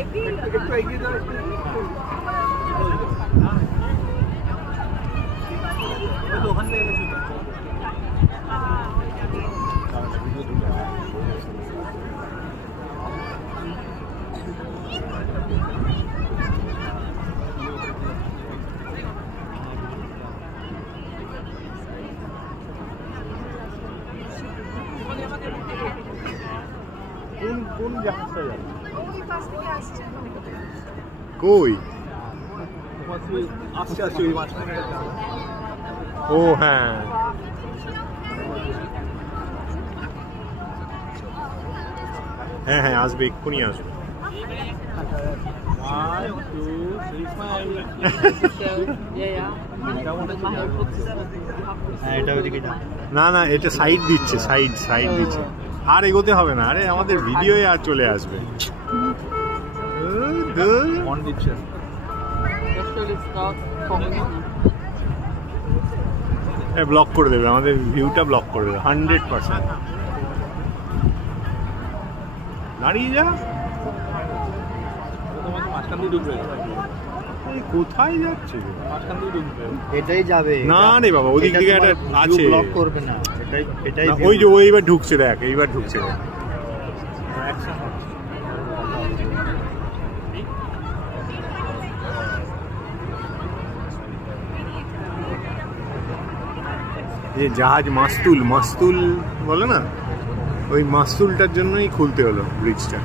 একটু এগিয়ে যাও, ওখান থেকে কোন জাহাজটা যাবে? ওই পাশ থেকে আসছে। কই আসছে আসছে ওই মাছটা। ও হ্যাঁ, হ্যাঁ হ্যাঁ আসবে, এক্ষুনি আসবে। না না, এটা সাইড দিচ্ছে, সাইড দিচ্ছে। আর এগোতে হবে না, আরে আমাদের ভিডিওয়ে আর চলে আসবে। ব্লক করে দেবে, আমাদের ভিউটা ব্লক করে দেবে 100%। দাঁড়িয়ে যা, কোথায় যাচ্ছে? এটাই যাবে না রে বাবা, ওদিক দিকে একটা আছে, ব্লক করবে না। এটাই ওই যে ওই এবার ঢুকছে, দেখ এইবার ঢুকছে। এই জাহাজ মাস্তুল বলে না, ওই মাস্তুলটার জন্যই খুলতে হলো ব্রিজটা।